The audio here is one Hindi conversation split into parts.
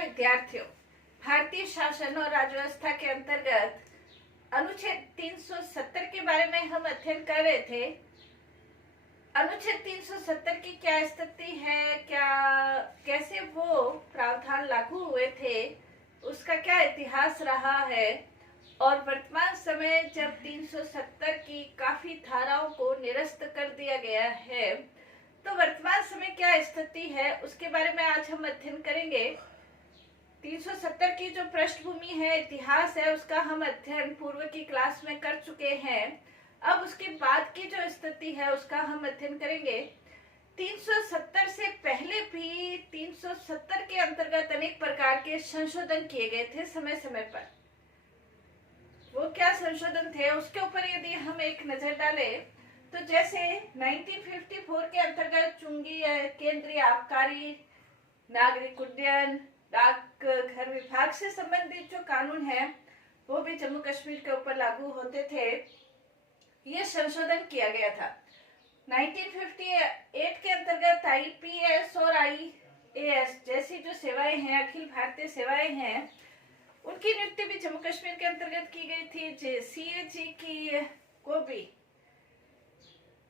विद्यार्थियों, भारतीय शासन और राज्य व्यवस्था के अंतर्गत अनुच्छेद 370 के बारे में हम अध्ययन कर रहे थे। अनुच्छेद 370 की क्या स्थिति है, कैसे वो प्रावधान लागू हुए थे, उसका क्या इतिहास रहा है और वर्तमान समय जब 370 की काफी धाराओं को निरस्त कर दिया गया है तो वर्तमान समय क्या स्थिति है, उसके बारे में आज हम अध्ययन करेंगे। 370 की जो पृष्ठभूमि है, इतिहास है, उसका हम अध्ययन पूर्व की क्लास में कर चुके हैं। अब उसके बाद की जो स्थिति है उसका हम अध्ययन करेंगे। 370 से पहले भी 370 के अंतर्गत अनेक प्रकार के संशोधन किए गए थे समय समय पर। वो क्या संशोधन थे उसके ऊपर यदि हम एक नजर डालें तो जैसे 1954 के अंतर्गत चुंगी केंद्रीय आबकारी, नागरिक उड्डयन, डाकघर विभाग से संबंधित जो कानून है वो भी जम्मू कश्मीर के ऊपर लागू होते थे। ये संशोधन किया गया था। 1958 के अंतर्गत आईपीएस और आईएएस जैसी जो सेवाएं हैं, अखिल भारतीय सेवाएं हैं, उनकी नियुक्ति भी जम्मू कश्मीर के अंतर्गत की गई थी। सीएजी की को भी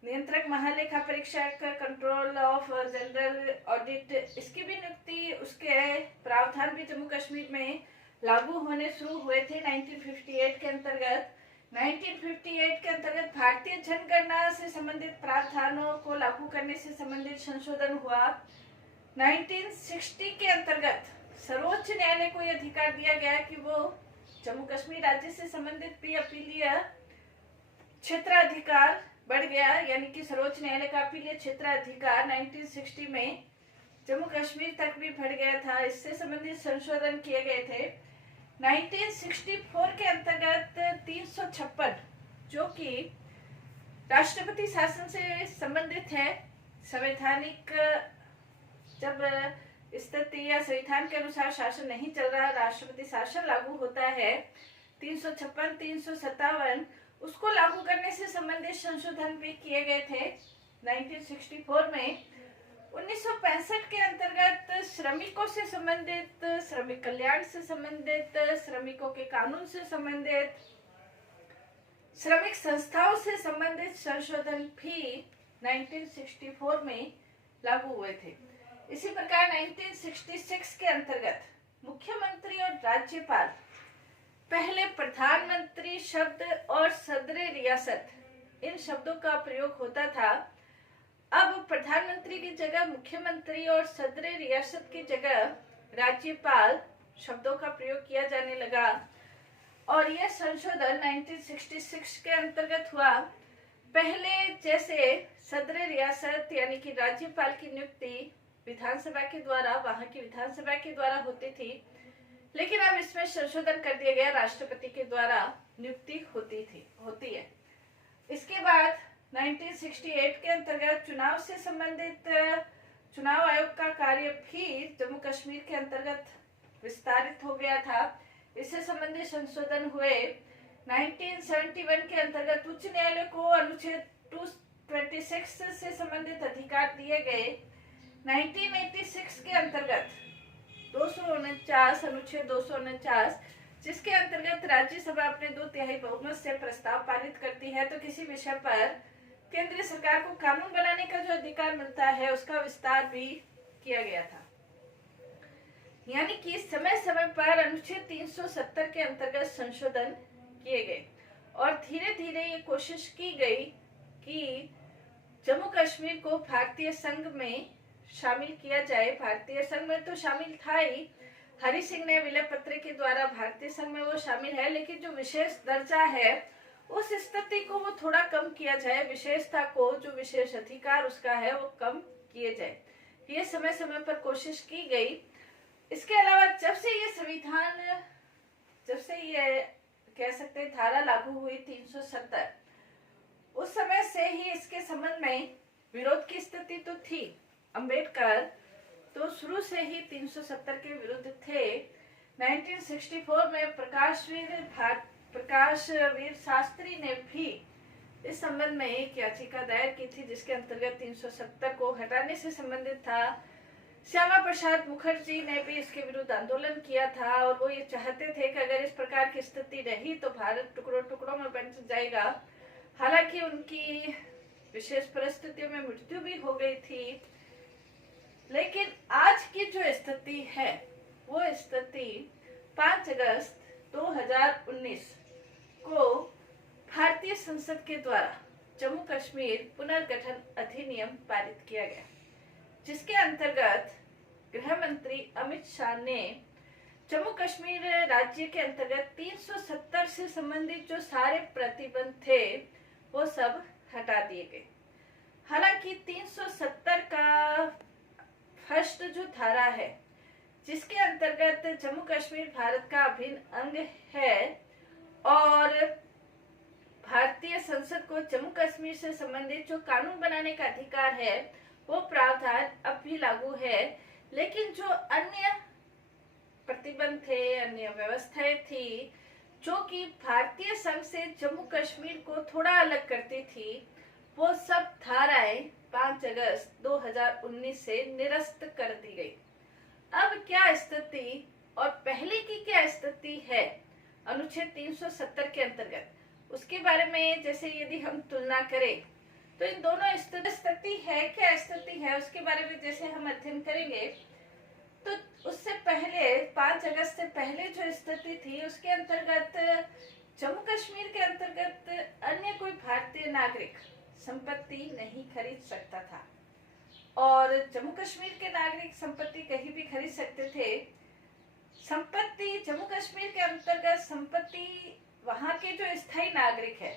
नियंत्रक महालेखा परीक्षक, कंट्रोल ऑफ जनरल ऑडिट, इसकी भी नियुक्ति, उसके प्रावधान भी जम्मू कश्मीर में लागू होने शुरू हुए थे 1958 के अंतर्गत। 1958 के अंतर्गत भारतीय जनगणना से संबंधित प्रावधानों को लागू करने से संबंधित संशोधन हुआ। 1960 के अंतर्गत सर्वोच्च न्यायालय को यह अधिकार दिया गया कि वो जम्मू कश्मीर राज्य से संबंधित भी अपीलीय क्षेत्राधिकार बढ़ गया, यानी कि सर्वोच्च न्यायालय का अपीलीय क्षेत्राधिकार 1960 में जम्मू कश्मीर तक भी बढ़ गया था। इससे संबंधित संशोधन किए गए थे। 1964 के अंतर्गत 356 जो कि राष्ट्रपति शासन से संबंधित है, संवैधानिक जब स्थिति या संविधान के अनुसार शासन नहीं चल रहा, राष्ट्रपति शासन लागू होता है, 356, 357 उसको लागू करने से संबंधित संशोधन भी किए गए थे 1964 में। 1965 के अंतर्गत श्रमिकों से संबंधित, श्रमिक कल्याण से संबंधित, श्रमिकों के कानून से संबंधित, श्रमिक संस्थाओं से संबंधित संशोधन भी 1964 में लागू हुए थे। इसी प्रकार 1966 के अंतर्गत मुख्यमंत्री और राज्यपाल, पहले प्रधानमंत्री शब्द और सदरे रियासत, इन शब्दों का प्रयोग होता था। अब प्रधानमंत्री की जगह मुख्यमंत्री और सदरे रियासत की जगह राज्यपाल शब्दों का प्रयोग किया जाने लगा और यह संशोधन 1966 के अंतर्गत हुआ। पहले जैसे सदरे रियासत यानी कि राज्यपाल की नियुक्ति विधानसभा के द्वारा, वहां की विधानसभा के द्वारा होती थी, लेकिन अब इसमें संशोधन कर दिया गया, राष्ट्रपति के द्वारा नियुक्ति होती है। इसके बाद 1968 के अंतर्गत चुनाव से संबंधित चुनाव आयोग का कार्य भी जम्मू कश्मीर के अंतर्गत विस्तारित हो गया था। इससे संबंधित संशोधन हुए। 1971 के अंतर्गत उच्च न्यायालय को अनुच्छेद 226 से संबंधित अधिकार दिए गए। 1986 के अंतर्गत 249 अनुच्छेद 249, जिसके अंतर्गत राज्यसभा अपने 2/3 बहुमत से प्रस्ताव पारित करती है तो किसी विषय पर केंद्रीय सरकार को कानून बनाने का जो अधिकार मिलता है उसका विस्तार भी किया गया था। यानी कि समय समय पर अनुच्छेद 370 के अंतर्गत संशोधन किए गए और धीरे धीरे ये कोशिश की गई कि जम्मू कश्मीर को भारतीय संघ में शामिल किया जाए। भारतीय संघ में तो शामिल था ही, हरि सिंह ने विलय पत्र के द्वारा भारतीय संघ में वो शामिल है, लेकिन जो विशेष दर्जा है उस स्थिति को वो थोड़ा कम किया जाए, विशेषता को, जो विशेष अधिकार उसका है वो कम किए जाए। ये समय समय पर कोशिश की गई। इसके अलावा जब से ये संविधान, जब से ये कह सकते हैं धारा लागू हुई 370, उस समय से ही इसके संबंध में विरोध की स्थिति तो थी। अंबेडकर तो शुरू से ही 370 के विरुद्ध थे। 1964 में प्रकाशवीर शास्त्री ने भी इस संबंध में एक याचिका दायर की थी जिसके अंतर्गत 370 को हटाने से संबंधित था। श्यामा प्रसाद मुखर्जी ने भी इसके विरुद्ध आंदोलन किया था और वो ये चाहते थे कि अगर इस प्रकार की स्थिति रही तो भारत टुकड़ों टुकड़ों में बंट जाएगा। हालांकि उनकी विशेष परिस्थितियों में मृत्यु भी हो गई थी, लेकिन आज की जो स्थिति है वो स्थिति 5 अगस्त 2019 को भारतीय संसद के द्वारा जम्मू कश्मीर पुनर्गठन अधिनियम पारित किया गया, जिसके अंतर्गत गृह मंत्री अमित शाह ने जम्मू कश्मीर राज्य के अंतर्गत 370 से संबंधित जो सारे प्रतिबंध थे वो सब हटा दिए गए। हालांकि 370 का फर्स्ट जो धारा है, जिसके अंतर्गत जम्मू कश्मीर भारत का अभिन्न अंग है और भारतीय संसद को जम्मू कश्मीर से संबंधित जो कानून बनाने का अधिकार है वो प्रावधान अब भी लागू है, लेकिन जो अन्य प्रतिबंध थे, अन्य व्यवस्थाएं थी जो कि भारतीय संघ से जम्मू कश्मीर को थोड़ा अलग करती थी, वो सब धाराएं 5 अगस्त 2019 से निरस्त कर दी गई। अब क्या स्थिति और पहले की क्या स्थिति है अनुच्छेद 370 के अंतर्गत, उसके बारे में जैसे यदि हम तुलना करें तो इन दोनों स्थिति है क्या स्थिति है उसके बारे में जैसे हम अध्ययन करेंगे, तो उससे पहले 5 अगस्त से पहले जो स्थिति थी उसके अंतर्गत जम्मू कश्मीर के अंतर्गत अन्य कोई भारतीय नागरिक संपत्ति नहीं खरीद सकता था और जम्मू कश्मीर के नागरिक संपत्ति कहीं भी खरीद सकते थे। संपत्ति जम्मू कश्मीर के अंतर्गत संपत्ति वहां के जो स्थायी नागरिक है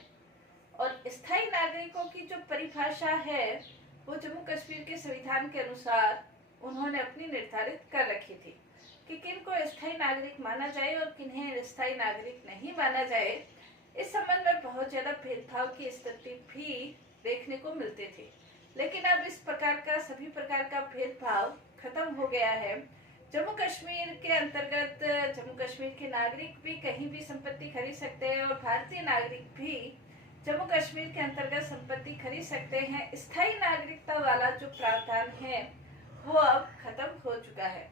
और स्थायी नागरिकों की जो परिभाषा है वो जम्मू कश्मीर के संविधान के अनुसार उन्होंने अपनी निर्धारित कर रखी थी कि किन को स्थायी नागरिक माना जाए और किन्हें स्थायी नागरिक नहीं माना जाए। इस संबंध में बहुत ज्यादा भेदभाव की स्थिति भी देखने को मिलती थी, लेकिन अब इस प्रकार का सभी प्रकार का भेदभाव खत्म हो गया है। जम्मू कश्मीर के अंतर्गत जम्मू कश्मीर के नागरिक भी कहीं भी संपत्ति खरीद सकते हैं और भारतीय नागरिक भी जम्मू कश्मीर के अंतर्गत संपत्ति खरीद सकते हैं। स्थायी नागरिकता वाला जो प्रावधान है वो अब खत्म हो चुका है।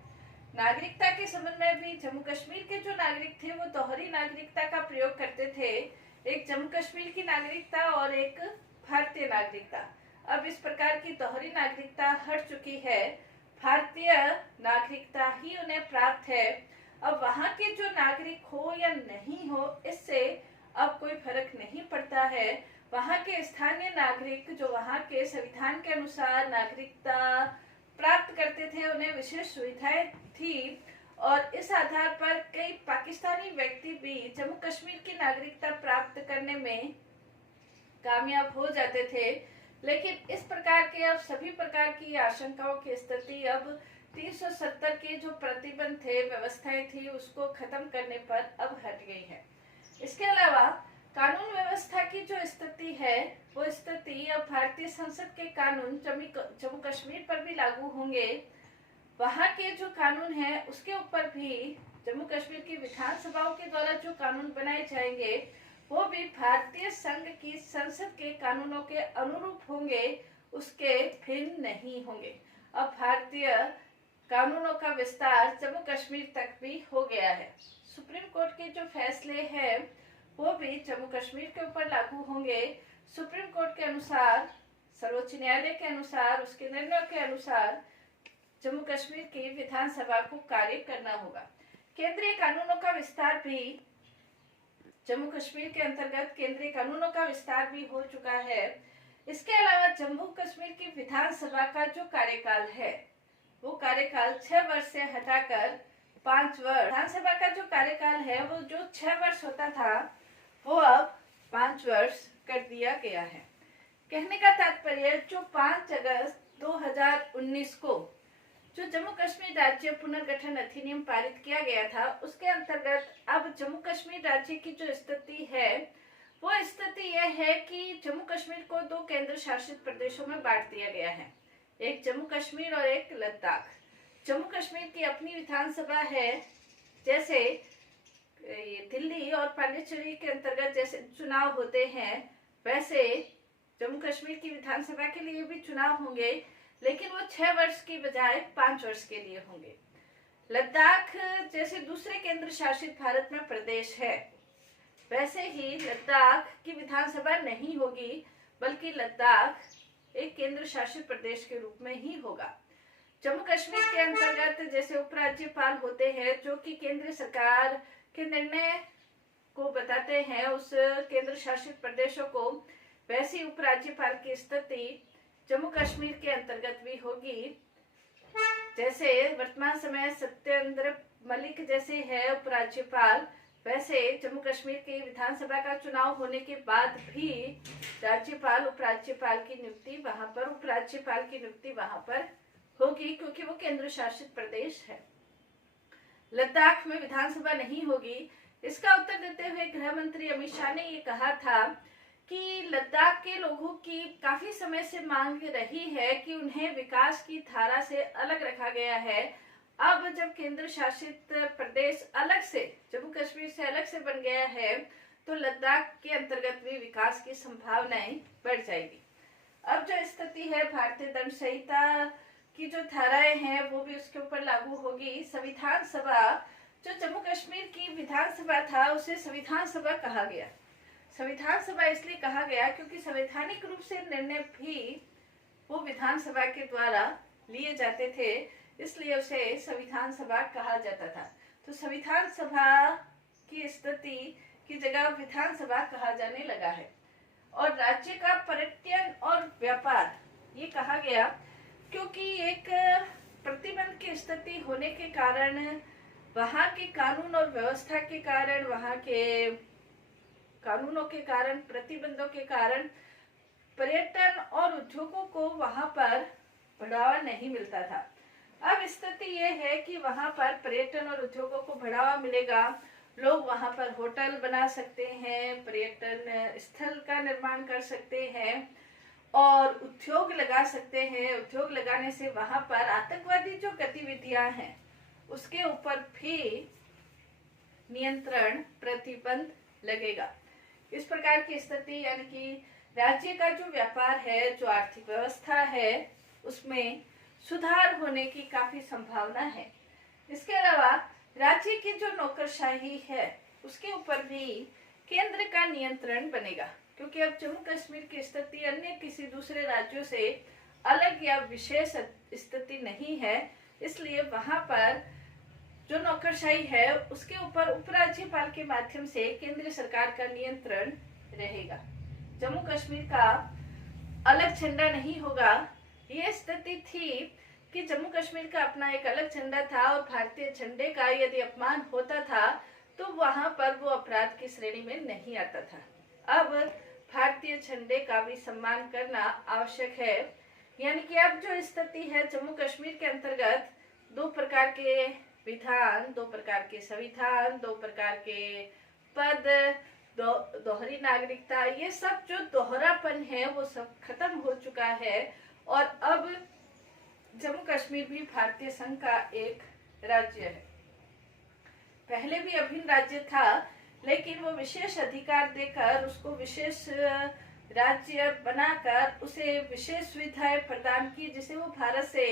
नागरिकता के संबंध में भी जम्मू कश्मीर के जो नागरिक थे वो दोहरी नागरिकता का प्रयोग करते थे, एक जम्मू कश्मीर की नागरिकता और एक भारतीय नागरिकता। अब इस प्रकार की दोहरी नागरिकता हट चुकी है, भारतीय नागरिकता ही उन्हें प्राप्त है। अब वहाँ के जो नागरिक हो या नहीं हो इससे अब कोई फर्क नहीं पड़ता है। वहाँ के स्थानीय नागरिक जो वहाँ के संविधान के अनुसार नागरिकता प्राप्त करते थे उन्हें विशेष सुविधाएं थी और इस आधार पर कई पाकिस्तानी व्यक्ति भी जम्मू कश्मीर की नागरिकता प्राप्त करने में कामयाब हो जाते थे। लेकिन इस प्रकार के अब सभी प्रकार की आशंकाओं की स्थिति अब 370 के जो प्रतिबंध थे, व्यवस्थाएं थी, उसको खत्म करने पर अब हट गई है। इसके अलावा कानून व्यवस्था की जो स्थिति है वो स्थिति अब भारतीय संसद के कानून जम्मू कश्मीर पर भी लागू होंगे। वहाँ के जो कानून है उसके ऊपर भी जम्मू कश्मीर की विधानसभाओं के द्वारा जो कानून बनाए जाएंगे वो भी भारतीय संघ की संसद के कानूनों के अनुरूप होंगे, उसके भिन्न नहीं होंगे। अब भारतीय कानूनों का विस्तार जम्मू कश्मीर तक भी हो गया है। सुप्रीम कोर्ट के जो फैसले हैं वो भी जम्मू कश्मीर के ऊपर लागू होंगे। सुप्रीम कोर्ट के अनुसार, सर्वोच्च न्यायालय के अनुसार, उसके निर्णय के अनुसार जम्मू कश्मीर की विधानसभा को कार्य करना होगा। केंद्रीय कानूनों का विस्तार भी जम्मू कश्मीर के अंतर्गत केंद्रीय कानूनों का विस्तार भी हो चुका है। इसके अलावा जम्मू कश्मीर की विधानसभा का जो कार्यकाल है वो कार्यकाल 6 वर्ष से हटाकर 5 वर्ष, विधानसभा का जो कार्यकाल है वो जो 6 वर्ष होता था वो अब 5 वर्ष कर दिया गया है। कहने का तात्पर्य जो 5 अगस्त 2019 को जो जम्मू कश्मीर राज्य पुनर्गठन अधिनियम पारित किया गया था उसके अंतर्गत अब जम्मू कश्मीर राज्य की जो स्थिति है वो स्थिति यह है कि जम्मू कश्मीर को 2 केंद्र शासित प्रदेशों में बांट दिया गया है, एक जम्मू कश्मीर और एक लद्दाख। जम्मू कश्मीर की अपनी विधानसभा है, जैसे ये दिल्ली और पांडिचेरी के अंतर्गत जैसे चुनाव होते हैं वैसे जम्मू कश्मीर की विधानसभा के लिए भी चुनाव होंगे, लेकिन वो 6 वर्ष की बजाय 5 वर्ष के लिए होंगे। लद्दाख जैसे दूसरे केंद्र शासित भारत में प्रदेश है, वैसे ही लद्दाख की विधानसभा नहीं होगी, बल्कि लद्दाख एक केंद्र शासित प्रदेश के रूप में ही होगा। जम्मू कश्मीर के अंतर्गत जैसे उपराज्यपाल होते हैं, जो कि केंद्र सरकार के निर्णय को बताते हैं उस केंद्र शासित प्रदेशों को, वैसी उपराज्यपाल की स्थिति जम्मू कश्मीर के अंतर्गत भी होगी। जैसे वर्तमान समय सत्येंद्र मलिक जैसे है उपराज्यपाल, वैसे जम्मू कश्मीर की विधानसभा का चुनाव होने के बाद भी राज्यपाल उपराज्यपाल की नियुक्ति वहां पर, उपराज्यपाल की नियुक्ति वहां पर होगी, क्योंकि वो केंद्र शासित प्रदेश है। लद्दाख में विधानसभा नहीं होगी। इसका उत्तर देते हुए गृह मंत्री अमित शाह ने ये कहा था कि लद्दाख के लोगों की काफी समय से मांग रही है कि उन्हें विकास की धारा से अलग रखा गया है। अब जब केंद्र शासित प्रदेश अलग से, जम्मू कश्मीर से अलग से बन गया है, तो लद्दाख के अंतर्गत भी विकास की संभावनाएं बढ़ जाएगी। अब जो स्थिति है, भारतीय दंड संहिता की जो धाराएं हैं वो भी उसके ऊपर लागू होगी। संविधान सभा, जो जम्मू कश्मीर की विधानसभा था, उसे संविधान सभा कहा गया। संविधान सभा इसलिए कहा गया क्योंकि संवैधानिक रूप से निर्णय भी वो विधानसभा के द्वारा लिए जाते थे, इसलिए उसे संविधान सभा कहा जाता था। तो संविधान सभा की स्थिति की जगह विधानसभा कहा जाने लगा है। और राज्य का पर्यटन और व्यापार ये कहा गया क्योंकि एक प्रतिबंध की स्थिति होने के कारण, वहां के कानून और व्यवस्था के कारण, वहां के कानूनों के कारण, प्रतिबंधों के कारण पर्यटन और उद्योगों को वहां पर बढ़ावा नहीं मिलता था। अब स्थिति ये है कि वहां पर पर्यटन और उद्योगों को बढ़ावा मिलेगा। लोग वहां पर होटल बना सकते हैं, पर्यटन स्थल का निर्माण कर सकते हैं और उद्योग लगा सकते हैं। उद्योग लगाने से वहां पर आतंकवादी जो गतिविधियां हैं उसके ऊपर भी नियंत्रण, प्रतिबंध लगेगा। इस प्रकार की स्थिति, यानी कि राज्य का जो व्यापार है, जो आर्थिक व्यवस्था है, उसमें सुधार होने की काफी संभावना है। इसके अलावा राज्य की जो नौकरशाही है उसके ऊपर भी केंद्र का नियंत्रण बनेगा, क्योंकि अब जम्मू कश्मीर की स्थिति अन्य किसी दूसरे राज्यों से अलग या विशेष स्थिति नहीं है, इसलिए वहां पर जो नौकरशाही है उसके ऊपर उपराज्यपाल के माध्यम से केंद्र सरकार का नियंत्रण रहेगा। जम्मू कश्मीर का अलग झंडा नहीं होगा। ये स्थिति थी कि जम्मू कश्मीर का अपना एक अलग झंडा था और भारतीय झंडे का यदि अपमान होता था तो वहां पर वो अपराध की श्रेणी में नहीं आता था। अब भारतीय झंडे का भी सम्मान करना आवश्यक है। यानी कि अब जो स्थिति है, जम्मू कश्मीर के अंतर्गत 2 प्रकार के विधान, 2 प्रकार के संविधान, 2 प्रकार के पद, दोहरी नागरिकता, ये सब जो दोहरापन है वो सब खत्म हो चुका है और अब जम्मू कश्मीर भी भारतीय संघ का एक राज्य है। पहले भी अभिन्न राज्य था, लेकिन वो विशेष अधिकार देकर उसको विशेष राज्य बनाकर उसे विशेष सुविधाएं प्रदान की, जिसे वो भारत से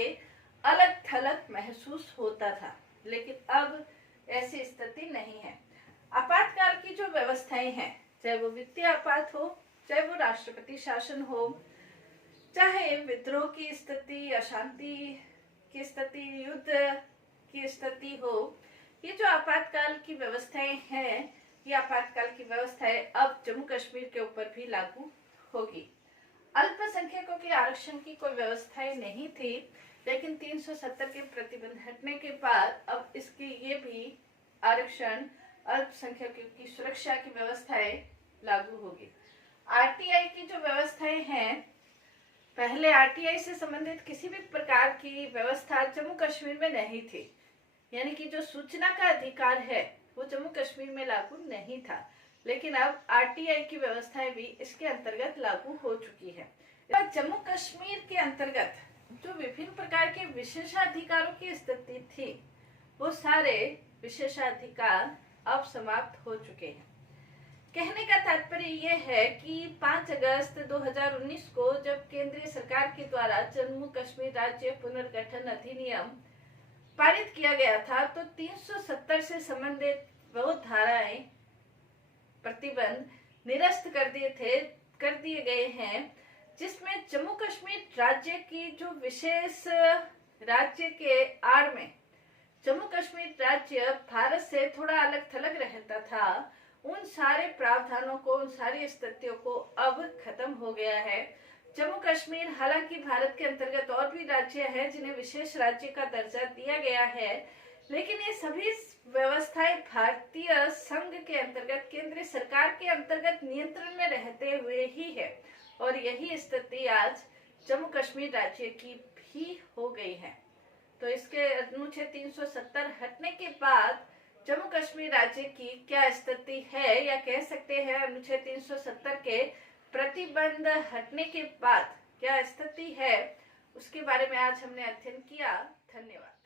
अलग थलग महसूस होता था। लेकिन अब ऐसी स्थिति नहीं है। आपातकाल की जो व्यवस्थाएं हैं, चाहे वो वित्तीय आपात हो, चाहे वो राष्ट्रपति शासन हो, चाहे विद्रोह की स्थिति, अशांति की स्थिति, युद्ध की स्थिति हो, ये जो आपातकाल की व्यवस्थाएं हैं, ये आपातकाल की व्यवस्थाएं अब जम्मू कश्मीर के ऊपर भी लागू होगी। अल्पसंख्यकों के आरक्षण की कोई व्यवस्थाएं नहीं थी, लेकिन 370 के प्रतिबंध हटने के बाद अब इसकी ये भी आरक्षण, अल्पसंख्यकों की सुरक्षा की व्यवस्थाएं लागू होगी। आरटीआई की जो व्यवस्थाएं हैं, पहले आरटीआई से संबंधित किसी भी प्रकार की व्यवस्था जम्मू कश्मीर में नहीं थी। यानी कि जो सूचना का अधिकार है वो जम्मू कश्मीर में लागू नहीं था, लेकिन अब आरटीआई की व्यवस्थाएं भी इसके अंतर्गत लागू हो चुकी है। जम्मू कश्मीर के अंतर्गत जो विभिन्न प्रकार के विशेषाधिकारों की स्थिति थी, वो सारे विशेषाधिकार अब समाप्त हो चुके हैं। कहने का तात्पर्य यह है कि 5 अगस्त 2019 को जब केंद्रीय सरकार के द्वारा जम्मू कश्मीर राज्य पुनर्गठन अधिनियम पारित किया गया था, तो 370 से संबंधित वो धाराएं प्रतिबंध निरस्त कर दिए गए हैं, जिसमें जम्मू कश्मीर राज्य की जो विशेष राज्य के आड़ में जम्मू कश्मीर राज्य भारत से थोड़ा अलग थलग रहता था, उन सारे प्रावधानों को, उन सारी स्थितियों को अब खत्म हो गया है। जम्मू कश्मीर, हालांकि भारत के अंतर्गत और भी राज्य हैं जिन्हें विशेष राज्य का दर्जा दिया गया है, लेकिन ये सभी व्यवस्थाएं भारतीय संघ के अंतर्गत, केंद्रीय सरकार के अंतर्गत नियंत्रण में रहते हुए ही है। और यही स्थिति आज जम्मू कश्मीर राज्य की भी हो गई है। तो इसके अनुच्छेद 370 हटने के बाद जम्मू कश्मीर राज्य की क्या स्थिति है, या कह सकते हैं अनुच्छेद 370 के प्रतिबंध हटने के बाद क्या स्थिति है, उसके बारे में आज हमने अध्ययन किया। धन्यवाद।